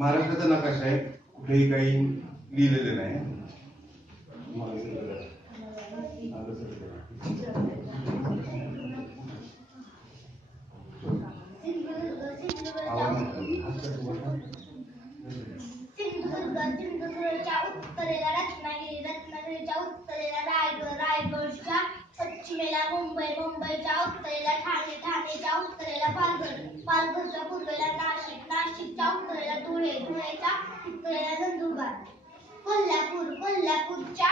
महाराष्ट्राचा नकाशा आहे, कुठेही काही लिहिलेलं नाही. सिंधुदुर्गच्या उत्तरेला रत्नागिरी, रत्नागिरीच्या उत्तरेला रायगड, रायगडच्या पश्चिमेला मुंबई, मुंबईच्या उत्तरेला ठाणे, ठाणेच्या उत्तरेला पालघर, पालघरच्या पूर्वेला नाशिक, नाशिकच्या उत्तरेला धुळे, धुळेच्या उत्तरेला नंदुरबार, कोल्हापूर, कोल्हापूरच्या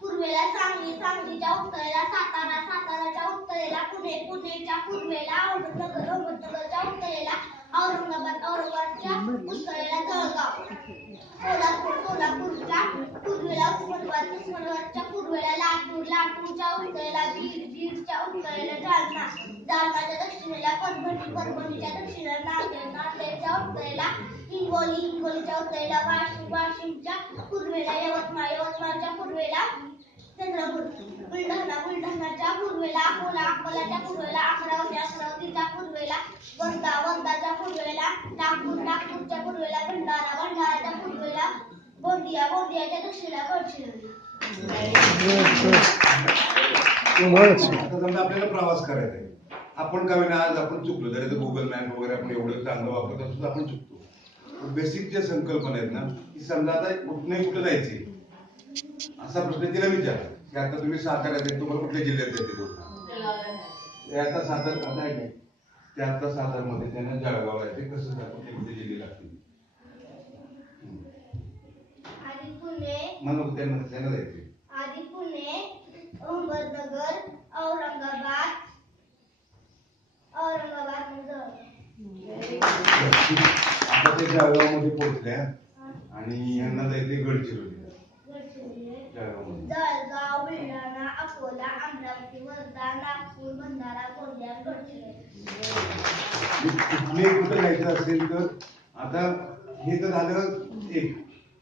पूर्वेला सांगली, सांगलीच्या उत्तरेला सातारा, साताराच्या उत्तरेला पुणे, पुणेच्या पूर्वेला अहमदनगर, अहमदनगरच्या उत्तरेला औरंगाबाद, औरंगाबादच्या उत्तरेला जळगाव, सोलापूर, सोलापूरच्या पूर्वेला उस्मानाबाद, उस्मानाबादच्या पूर्वेला लातूर, लातूरच्या उत्तरेला बीड, बीडच्या उत्तरेला जालना, जालनाच्या दक्षिणेला परभणी, परभणीच्या दक्षिणेला नांदेड, नांदेडच्या उत्तरेला हिंगोली, हिंगोलीच्या उत्तरेला वाशिम, वाशिमच्या पूर्वेला यवतमाळ, यवतमाळच्या पूर्वेला चंद्रपूर, बुलढाणा, बुलढाणाच्या पूर्वेला अकोला, अकोलाच्या पूर्वेला अमरावती, अमरावतीच्या पूर्वेला वर्धा, वर्धाच्या पूर्वेला नागपूर, नागपूरच्या पूर्वेला भंडारा, भंडाराच्या पूर्वेला गोंदिया, गोंदियाच्या दक्षिणेला गडचिरोली. आता समजा आपल्याला प्रवास करायचा आहे, आपण का विना आज आपण चुकलो, जरी गुगल मॅप वगैरे आपण एवढं चांगलं वापरत असतो आपण चुकतो. बेसिक ज्या संकल्पना आहेत ना, की समजा आता कुठे कुठं जायचे असा प्रश्न तिला विचार की आता तुम्ही साताऱ्यात आहे, तुम्हाला कुठल्या जिल्ह्यात जायचे बोलता, आता सातारा आता आहे ते आता सातारमध्ये त्यांना जळगाव आहे, ते कसं कुठे कुठे जिल्हे लागतील म्हणून त्यांना जायचे आधी पुणे, अहमदनगर, औरंगाबाद, औरंगाबाद आता ते जळगाव मध्ये पोहोचल्या आणि यांना जायचे गडचिरोली, जळगाव, बुलढाणा, अकोला, अमरावती, वर्धा, नागपूर, भंडारा, गोंदिया, गडचिरोली. कुठले कुठे जायचं असेल तर आता हे तर झालं एक,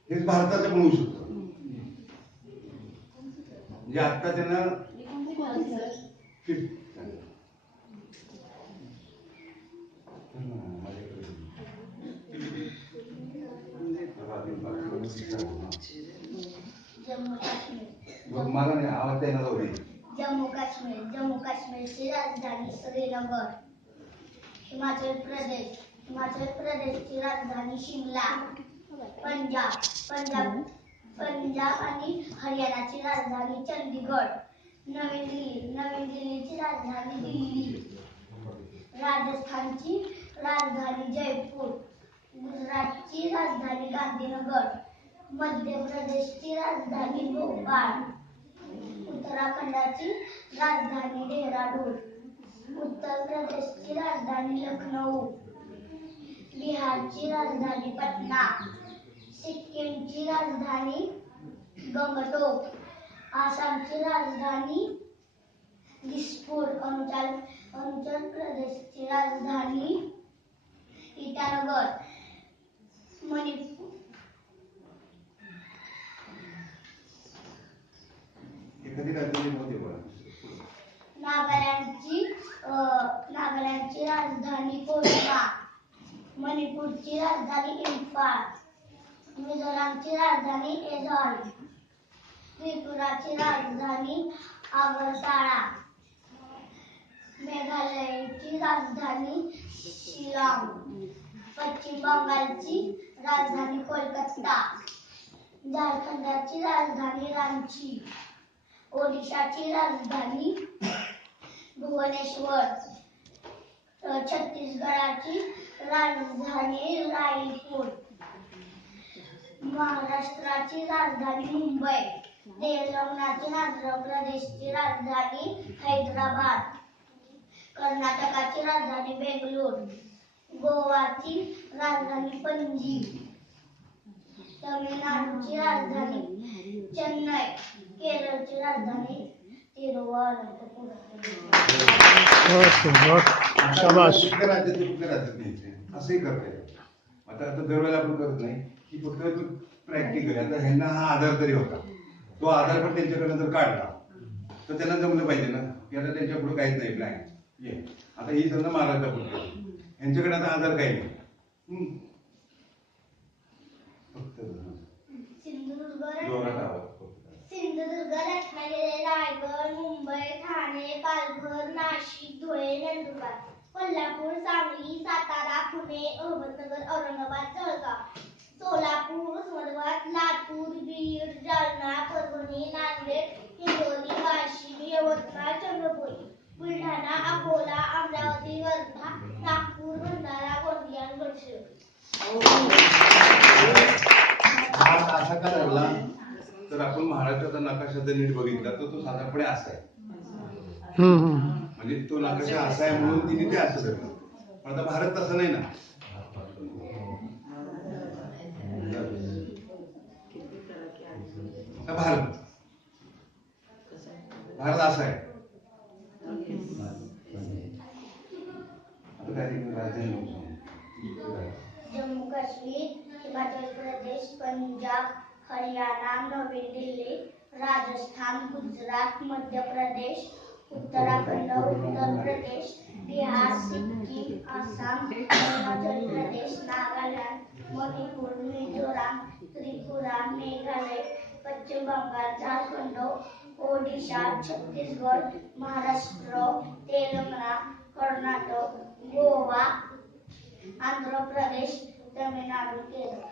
हे भारताचं पण होऊ शकतं. म्हणजे आता त्यांना मला नाही आवाज द्यायला जाऊ दे. जम्मू काश्मीर, जम्मू काश्मीरची राजधानी श्रीनगर. हिमाचल प्रदेश, हिमाचल प्रदेशची राजधानी शिमला. पंजाब, पंजाब आणि हरियाणाची राजधानी चंदीगड. नवी दिल्ली, नवी दिल्लीची राजधानी दिल्ली. राजस्थानची राजधानी जयपूर. गुजरातची राजधानी गांधीनगर. मध्य प्रदेशची राजधानी भोपाळ. उत्तराखंडाची राजधानी डेहराडून. उत्तर प्रदेशची राजधानी लखनौ. बिहारची राजधानी पटना. सिक्कीमची राजधानी गंगटोक. आसामची राजधानी दिसपूर. अरुणाचल प्रदेशची राजधानी ईटानगर. मणिपूर, नागालँडची राजधानी कोहिमा. मणिपूरची राजधानी इम्फाळ. मिझोरामची राजधानी ऐझॉल. त्रिपुराची राजधानी आगरताळा. मेघालयची राजधानी शिलाँग. पश्चिम बंगालची राजधानी कोलकाता. झारखंडची राजधानी रांची. ओडिशाची राजधानी भुवनेश्वर. छत्तीसगडाची राजधानी रायपूर. महाराष्ट्राची राजधानी मुंबई. तेलंगणाची आंध्र प्रदेशची राजधानी हैदराबाद. कर्नाटकाची राजधानी बेंगलोर. गोवाची राजधानी पणजी. तमिळनाडूची राजधानी चेन्नई. केरळची राजधानी तिरुवनंतपुरम. असंही करता येईल. आता दरवेळेला आपण करत नाही की फक्त प्रॅक्टिकल. आता ह्यांना हा आधार तरी होता, तो आधार पण त्यांच्याकडनं जर काढला तर त्यांना जमलं पाहिजे ना की आता त्यांच्या पुढे काहीच नाही प्लॅन. आता ही समजा महाराष्ट्रापुढे, यांच्याकडे आता आधार काही नाही. ठाणे पालघर नाशिक धुळे नंदुरबार कोल्हापूर सांगली सातारा पुणे अहमदनगर औरंगाबाद जळगाव सोलापूर उस्मानाबाद लातूर बीड जालना परभणी नांदेड हिंगोली वाशिम यवतमाळ चंद्रपूर बुलढाणा अकोला अमरावती वर्धा नागपूर भंडारा गोंदिया आणि गडचिरोली. भारत असा का ठरला तर आपण महाराष्ट्राचा नकाशा जर नीट बघितला तर तो साधारणपणे असा आहे. म्हणजे तो नकाशा असा आहे म्हणून तिने ते असं धरलं. पण आता भारत तसं नाही ना. भारत भारत असा आहे. जम्मू काश्मीर हिमाचल प्रदेश पंजाब हरियाणा नवी दिल्ली राजस्थान गुजरात मध्य प्रदेश उत्तराखंड उत्तर प्रदेश बिहार सिक्कीम आसाम अरुणाचल प्रदेश नागालँड मणिपूर मिझोराम त्रिपुरा मेघालय पश्चिम बंगाल झारखंड ओडिशा छत्तीसगड महाराष्ट्र तेलंगणा कर्नाटक गोवा आंध्र प्रदेश तमिळनाडू केरळ.